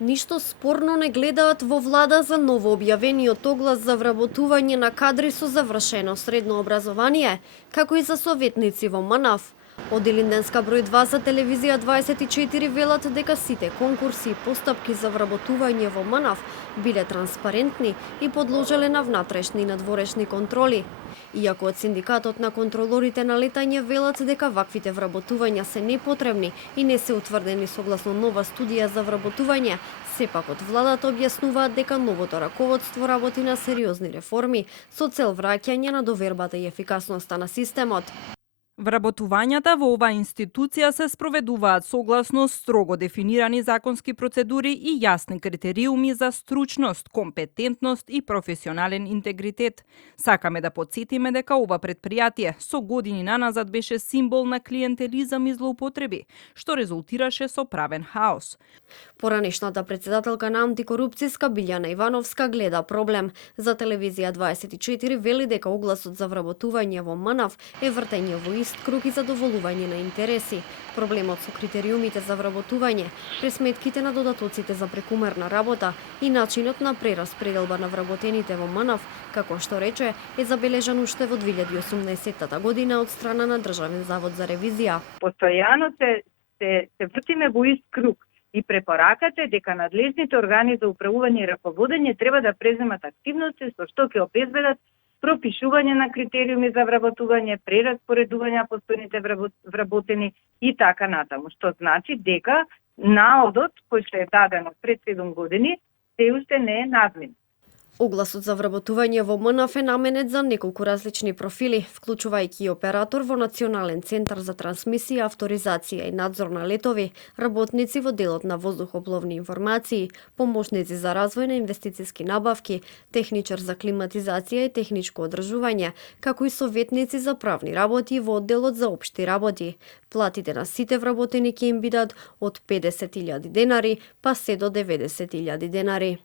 Ништо спорно не гледаат во влада за ново објавениот оглас за вработување на кадри со завршено средно образование, како и за советници во МНАФ. Од Илинденска број 2 за телевизија 24 велат дека сите конкурси и постапки за вработување во МНАФ биле транспарентни и подложеле на внатрешни и надворешни контроли. Иако од синдикатот на контролорите на летање велат дека ваквите вработувања се непотребни и не се утврдени согласно нова студија за вработување, сепак од владата објаснуваат дека новото раководство работи на сериозни реформи со цел враќање на довербата и ефикасноста на системот. Вработувањата во оваа институција се спроведуваат согласно строго дефинирани законски процедури и јасни критериуми за стручност, компетентност и професионален интегритет. Сакаме да потсетиме дека ова предпријатие со години наназад беше символ на клиентелизам и злоупотреби, што резултираше со правен хаос. Поранешната председателка на антикорупцијска Билјана Ивановска гледа проблем. За телевизија 24 вели дека огласот за вработување во МНАФ е вртење во ист круг и задоволување на интереси. Проблемот со критериумите за вработување, пресметките на додатоците за прекумерна работа и начинот на прераспределба на вработените во МНАФ, како што рече, е забележан уште во 2018 година од страна на Државен завод за ревизија. Постојано се вртиме во ист круг и препораката е дека надлежните органи за управување и раководење треба да преземат активности со што ќе обезбедат пропишување на критериуми за вработување, прераспоредување на постојните вработени и така натаму, што значи дека наодот кој што е даден пред 7 години се уште не е надмин. Огласот за вработување во МНАФ е наменет за неколку различни профили, вклучувајќи и оператор во Национален центар за трансмисија, авторизација и надзор на летови, работници во делот на воздухопловни информации, помошници за развој на инвестициски набавки, техничар за климатизација и техничко одржување, како и советници за правни работи во одделот за општи работи. Платите на сите вработени ќе им бидат од 50.000 денари па се до 90.000 денари.